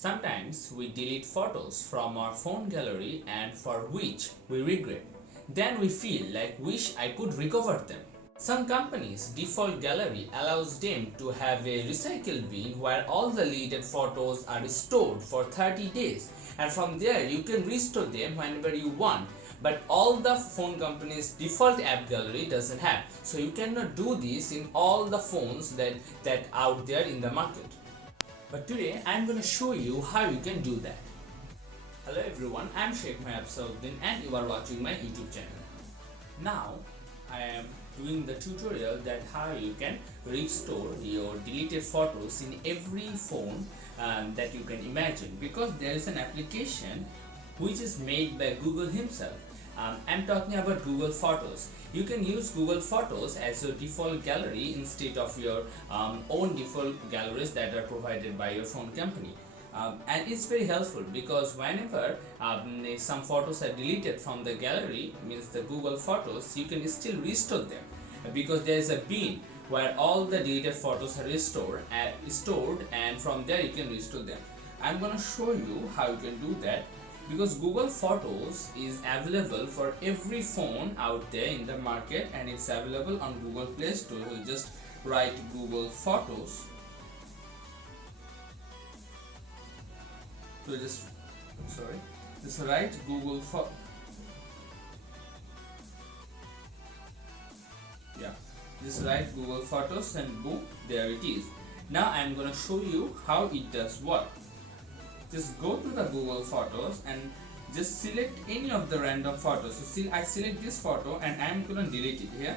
Sometimes we delete photos from our phone gallery and for which we regret. Then we feel like wish I could recover them. Some companies' default gallery allows them to have a recycle bin where all the deleted photos are stored for 30 days, and from there you can restore them whenever you want. But all the phone companies' default app gallery doesn't have, so you cannot do this in all the phones that out there in the market. But today I'm going to show you how you can do that. Hello everyone, I'm Sheikh Mahab Sauddin and you are watching my YouTube channel. Now I am doing the tutorial that how you can restore your deleted photos in every phone that you can imagine, because there is an application which is made by Google himself. I'm talking about Google Photos. You can use Google Photos as your default gallery instead of your own default galleries that are provided by your phone company. And it's very helpful because whenever some photos are deleted from the gallery, means the Google Photos, you can still restore them because there is a bin where all the deleted photos are stored and from there you can restore them. I'm going to show you how you can do that, because Google Photos is available for every phone out there in the market and it's available on Google Play Store. You just write Google Photos. So just write Google Photos. Just write Google Photos and boom, there it is. Now I'm gonna show you how it does work. Just go to the Google Photos and just select any of the random photos. So see, I select this photo and I'm gonna delete it here.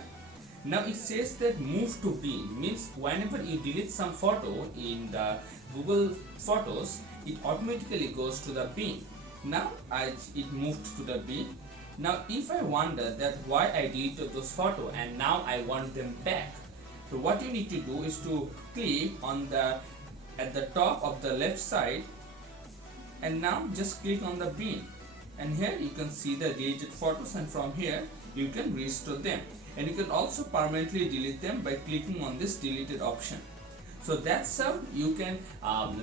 Now it says that move to bin, means whenever you delete some photo in the Google Photos, it automatically goes to the bin. Now it moved to the bin. Now if I wonder that why I deleted those photos and now I want them back, so what you need to do is to click on at the top of the left side, and now just click on the bin, and here you can see the deleted photos, and from here you can restore them, and you can also permanently delete them by clicking on this deleted option. So that's how you can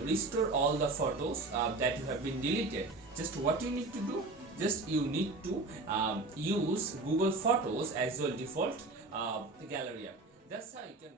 restore all the photos that you have been deleted. Just what you need to do, just you need to use Google Photos as your default gallery app. That's how you can